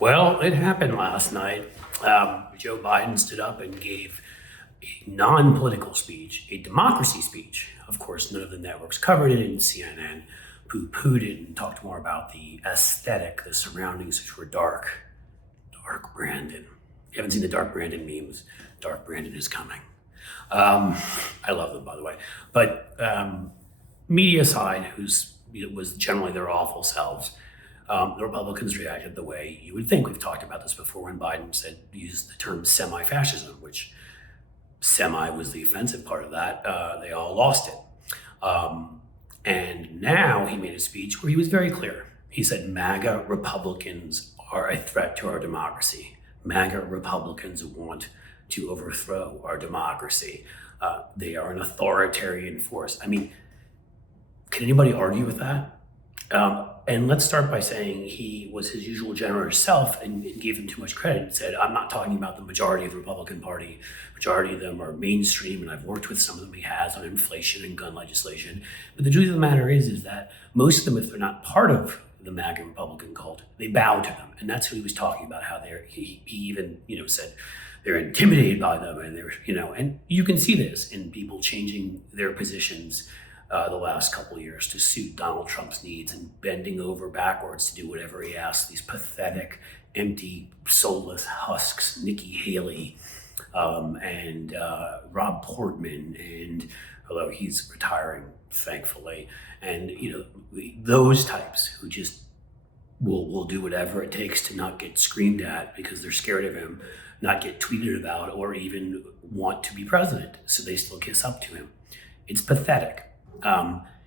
Well, it happened last night. Joe Biden stood up and gave a non-political speech, a democracy speech. Of course, none of the networks covered it, and CNN poo-pooed it and talked more about the aesthetic, the surroundings, which were dark. Dark Brandon. If you haven't seen the Dark Brandon memes, Dark Brandon is coming. I love them, by the way. But media side, was generally their awful selves. The Republicans reacted the way you would think. We've talked about this before when Biden used the term semi-fascism, which semi was the offensive part of that. They all lost it. And now he made a speech where he was very clear. He said, MAGA Republicans are a threat to our democracy. MAGA Republicans want to overthrow our democracy. They are an authoritarian force. I mean, can anybody argue with that? And let's start by saying he was his usual generous self and gave them too much credit and said, I'm not talking about the majority of the Republican Party. Majority of them are mainstream, and I've worked with some of them he has on inflation and gun legislation. But the truth of the matter is that most of them, if they're not part of the MAGA Republican cult, they bow to them. And that's what he was talking about, how he even, said they're intimidated by them, and and you can see this in people changing their positions the last couple of years to suit Donald Trump's needs and bending over backwards to do whatever he asks. These pathetic, empty, soulless husks, Nikki Haley and Rob Portman, and although he's retiring, thankfully, and those types who just will do whatever it takes to not get screamed at because they're scared of him, not get tweeted about, or even want to be president, so they still kiss up to him. It's pathetic.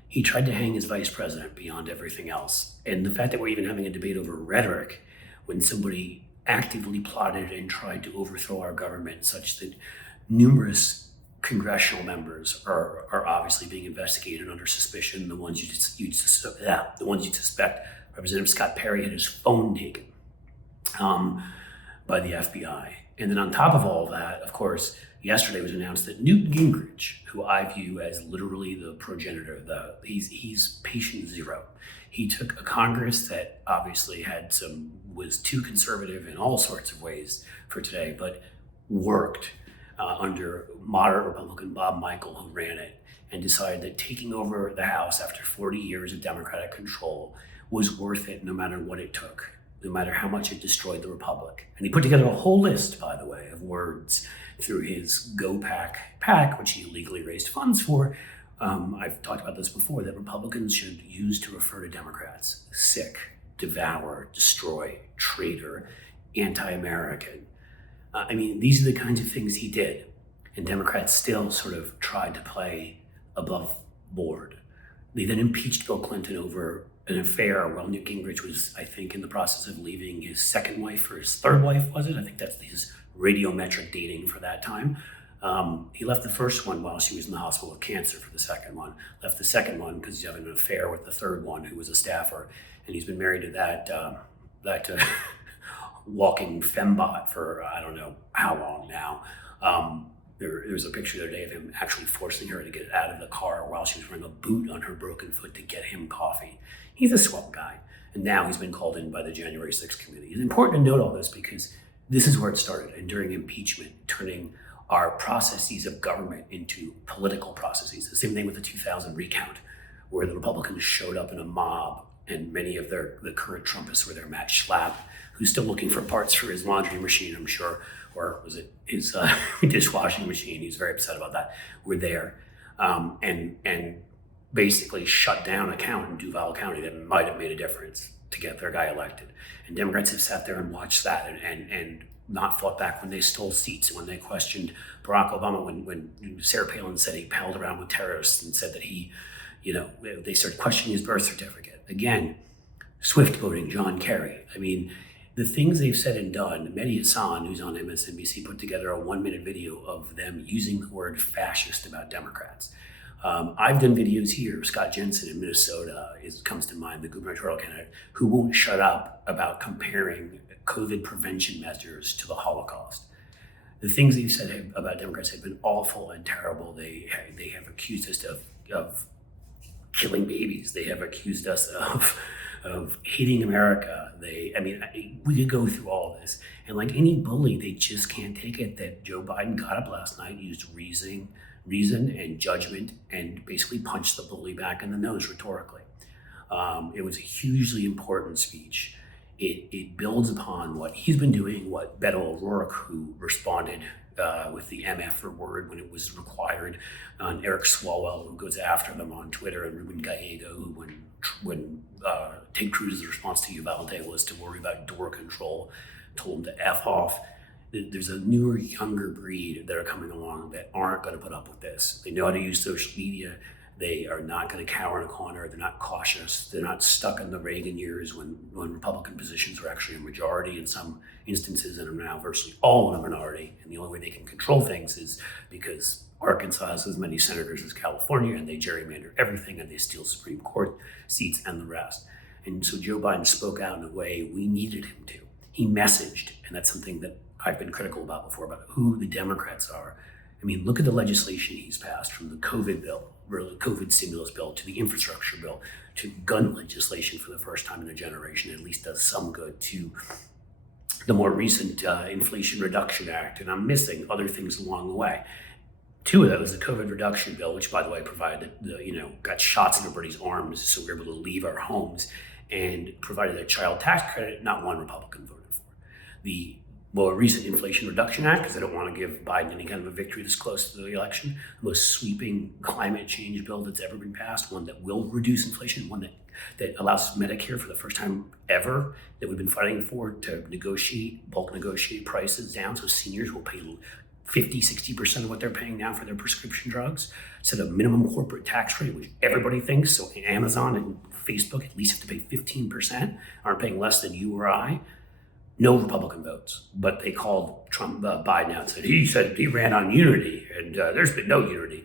He tried to hang his vice president beyond everything else. And the fact that we're even having a debate over rhetoric when somebody actively plotted and tried to overthrow our government such that numerous congressional members are obviously being investigated under suspicion. The ones you'd suspect. Representative Scott Perry had his phone taken by the FBI. And then on top of all that, of course, yesterday was announced that Newt Gingrich, who I view as literally the progenitor, he's patient zero. He took a Congress that obviously was too conservative in all sorts of ways for today, but worked under moderate Republican Bob Michael, who ran it, and decided that taking over the House after 40 years of Democratic control was worth it no matter what it took, no matter how much it destroyed the Republic. And he put together a whole list, by the way, of words through his PAC, which he illegally raised funds for. I've talked about this before, that Republicans should use to refer to Democrats: sick, devour, destroy, traitor, anti-American. These are the kinds of things he did. And Democrats still sort of tried to play above board. They then impeached Bill Clinton over an affair while Newt Gingrich was, I think, in the process of leaving his second wife or his third wife, was it? I think that's his radiometric dating for that time. He left the first one while she was in the hospital with cancer for the second one. Left the second one because he's having an affair with the third one, who was a staffer. And he's been married to that walking fembot for I don't know how long now. There was a picture the other day of him actually forcing her to get out of the car while she was wearing a boot on her broken foot to get him coffee. He's a swell guy. And now he's been called in by the January 6th committee. It's important to note all this because this is where it started. And during impeachment, turning our processes of government into political processes. The same thing with the 2000 recount, where the Republicans showed up in a mob, and many of the current Trumpists were there. Matt Schlapp, who's still looking for parts for his laundry machine, I'm sure, or was it his dishwashing machine? He was very upset about that. Were there, and basically shut down a count in Duval County that might have made a difference to get their guy elected. And Democrats have sat there and watched that and not fought back when they stole seats, when they questioned Barack Obama, when Sarah Palin said he palled around with terrorists and said that they started questioning his birth certificate. Again, swift voting, John Kerry. The things they've said and done. Mehdi Hassan, who's on MSNBC, put together a 1-minute video of them using the word fascist about Democrats. I've done videos here. Scott Jensen in Minnesota comes to mind, the gubernatorial candidate, who won't shut up about comparing COVID prevention measures to the Holocaust. The things they've said about Democrats have been awful and terrible. They have accused us of killing babies. They have accused us of of hating America. We could go through all of this. And like any bully, they just can't take it that Joe Biden got up last night, used reason and judgment, and basically punched the bully back in the nose rhetorically. It was a hugely important speech. It builds upon what he's been doing, what Beto O'Rourke, who responded with the MF word when it was required, on Eric Swalwell, who goes after them on Twitter, and Ruben Gallego, who when Ted Cruz's response to Uvalde was to worry about door control, told him to F off. There's a newer, younger breed that are coming along that aren't going to put up with this. They know how to use social media. They are not going to cower in a corner. They're not cautious. They're not stuck in the Reagan years when Republican positions were actually a majority in some instances and are now virtually all in a minority. And the only way they can control things is because Arkansas has as many senators as California, and they gerrymander everything, and they steal Supreme Court seats and the rest. And so Joe Biden spoke out in a way we needed him to. He messaged, and that's something that I've been critical about before, about who the Democrats are. I mean, look at the legislation he's passed, from the COVID bill, really COVID stimulus bill, to the infrastructure bill, to gun legislation for the first time in a generation, at least does some good, to the more recent Inflation Reduction Act. And I'm missing other things along the way. Two of those, the COVID reduction bill, which by the way provided, got shots in everybody's arms so we were able to leave our homes, and provided a child tax credit, not one Republican voted for. The more recent Inflation Reduction Act, because I don't want to give Biden any kind of a victory this close to the election, the most sweeping climate change bill that's ever been passed, one that will reduce inflation, one that allows Medicare for the first time ever, that we've been fighting for, to bulk negotiate prices down so seniors will pay 50-60% of what they're paying now for their prescription drugs, set a minimum corporate tax rate, which everybody thinks, so Amazon and Facebook at least have to pay 15%, aren't paying less than you or I. No Republican votes, but they called Biden out and said he ran on unity, and there's been no unity.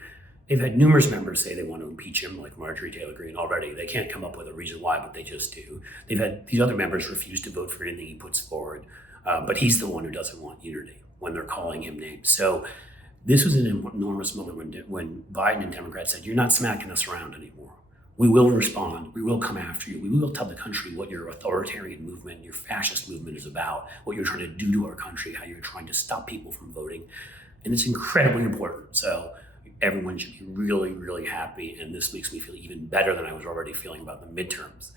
They've had numerous members say they want to impeach him, like Marjorie Taylor Greene already. They can't come up with a reason why, but they just do. They've had these other members refuse to vote for anything he puts forward, but he's the one who doesn't want unity when they're calling him names. So this was an enormous moment when Biden and Democrats said, "You're not smacking us around anymore. We will respond. We will come after you. We will tell the country what your authoritarian movement, your fascist movement is about, what you're trying to do to our country, how you're trying to stop people from voting." And it's incredibly important. So everyone should be really, really happy. And this makes me feel even better than I was already feeling about the midterms.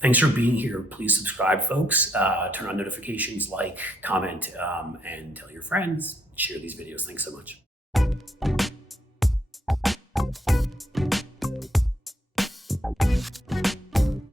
Thanks for being here. Please subscribe, folks. Turn on notifications, like, comment, and tell your friends. Share these videos. Thanks so much.